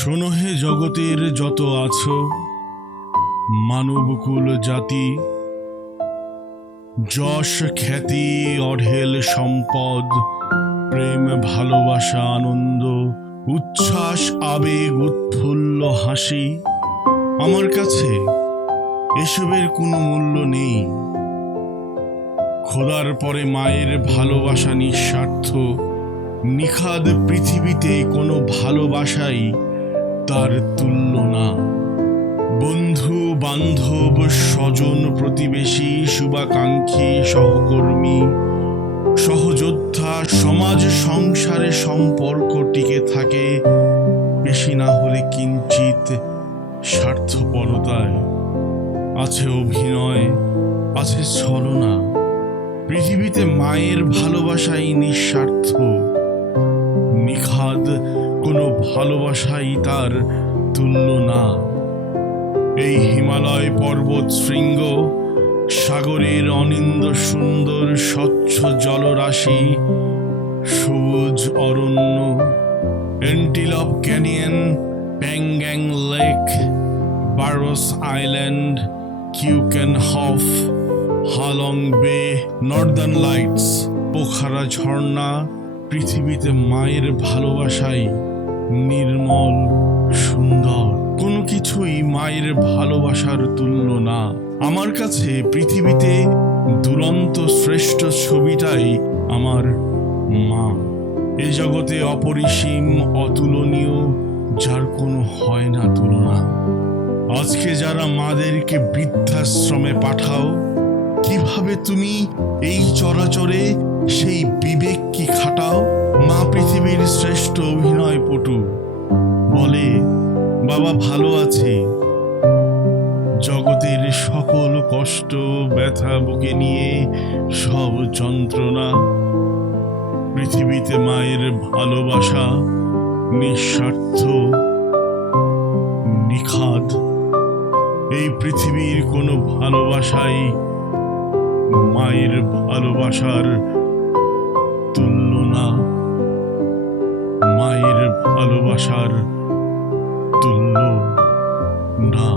শোনো হে জগতের যত আছো মানবকুল জাতি, যশ খ্যাতি অঢেল সম্পদ, প্রেম ভালোবাসা আনন্দ উচ্ছ্বাস আবেগ উৎফুল্ল হাসি, আমার কাছে এসবের কোনো মূল্য নেই। খোদার পরে মায়ের ভালোবাসা নিঃস্বার্থ, নিখাদ পৃথিবীতে কোনো ভালোবাসাই তার তুল্য না। বন্ধু বান্ধব স্বজন প্রতিবেশী শুভাকাঙ্ক্ষী সহকর্মী সহযোদ্ধা সমাজ সংসারে সম্পর্ক টিকে থাকে বেশি না হলে কিঞ্চিত স্বার্থপরতায়। আছে অভিনয়, আছে ছলনা। পৃথিবীতে মায়ের ভালোবাসাই নিঃস্বার্থ, নিখাদ কোনো ভালোবাসাই তার তুল্য না। এই হিমালয় পর্বত শৃঙ্গ, সাগরের অনিন্দ সুন্দর স্বচ্ছ জলরাশি, সবুজ অরণ্য, এন্টিলপ ক্যানিয়ন, প্যাংগ্যাং লেক, বারোস আইল্যান্ড, কিউকেনহফ, হালং বে, নর্দার্ন লাইটস, পোখারা ঝর্ণা, পৃথিবীতে মায়ের ভালোবাসাই নির্মল সুন্দর। কোনো কিছুই মায়ের ভালোবাসার তুল্য না। আমার কাছে পৃথিবীতে দুরন্ত শ্রেষ্ঠ ছবিটাই আমার মা। এ জগতে অপরিসীম অতুলনীয়, যার কোনো হয় না তুলনা। আজকে যারা মাদেরকে বৃদ্ধাশ্রমে পাঠাও, কিভাবে তুমি এই চরাচরে সেই বিবেক কি খাটাও? মা পৃথিবীর শ্রেষ্ঠ অভিনয় পটু, বলে বাবা ভালো আছে। জগতের সকল কষ্ট ব্যথা বুকে নিয়ে সব যন্ত্রণা, পৃথিবীতে মায়ের ভালোবাসা নিঃস্বার্থ নিখাদ। এই পৃথিবীর কোনো ভালোবাসাই মায়ের ভালোবাসার তুল্য না, মায়ের ভালোবাসার তুল্য না।